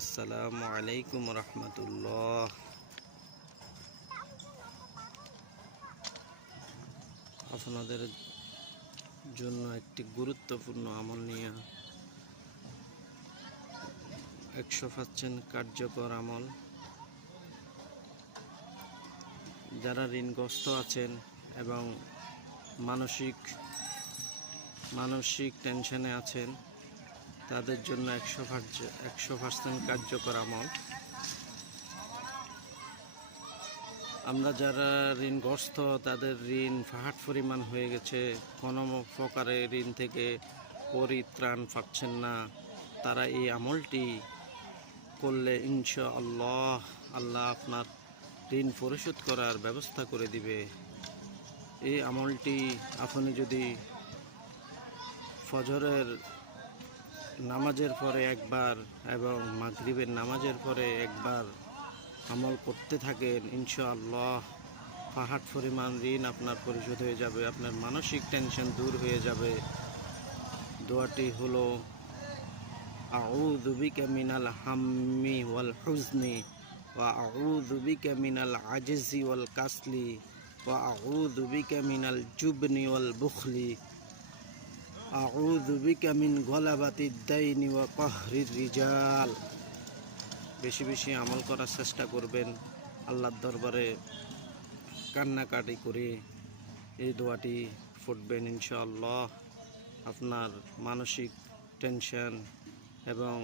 আসসালামু আলাইকুম রহমতুল্লাহ। আপনাদের জন্য একটি গুরুত্বপূর্ণ আমল নিয়ে 100% কার্যকর আমল। যারা ঋণগ্রস্ত আছেন এবং মানসিক টেনশনে আছেন তাদের জন্য 100% কার্যকর আমল। আমরা যারা ঋণগ্রস্ত, তাদের ঋণ ফাহাট পরিমাণ হয়ে গেছে, কোনো প্রকারে ঋণ থেকে পরিত্রাণ পাচ্ছেন না, তারা এই আমলটি করলে ইনশাআল্লাহ আল্লাহ আপনার ঋণ পরিশোধ করার ব্যবস্থা করে দিবে। এই আমলটি আপনি যদি ফজরের নামাজের পরে একবার এবং মাগরিবের নামাজের পরে একবার আমল করতে থাকেন, ইনশাআল্লাহ পাহাড় পরিমাণ ঋণ আপনার পরিশোধ হয়ে যাবে, আপনার মানসিক টেনশন দূর হয়ে যাবে। দোয়াটি হলো আউযু বিকা মিনাল হাম্মি ওয়াল হুজনি ওয়া আউযু বিকা মিনাল আজজি ওয়াল কাসলি ওয়া আউযু বিকা মিনাল জুবনি ওয়াল বুখলি আউযু বিকা মিন গলাবাতিদ দাইনি ওয়া কাহরির রিজাল। বেশি বেশি আমল করার চেষ্টা করবেন, আল্লাহর দরবারে কান্নাকাটি করে এই দোয়াটি পড়বেন, ইনশাআল্লাহ আপনার মানসিক টেনশন এবং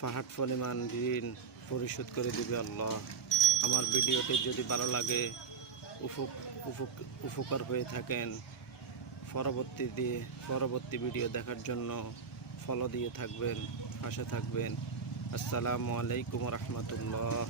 পাহাড় পরিমাণ ঋণ পরিশোধ করে দিবে আল্লাহ। আমার ভিডিওটি যদি ভালো লাগে, উপকার হয়ে থাকেন, পরবর্তী ভিডিও দেখার জন্য ফলো দিয়ে থাকবেন, পাশে থাকবেন। আসসালামু আলাইকুম রহমতুল্লাহ।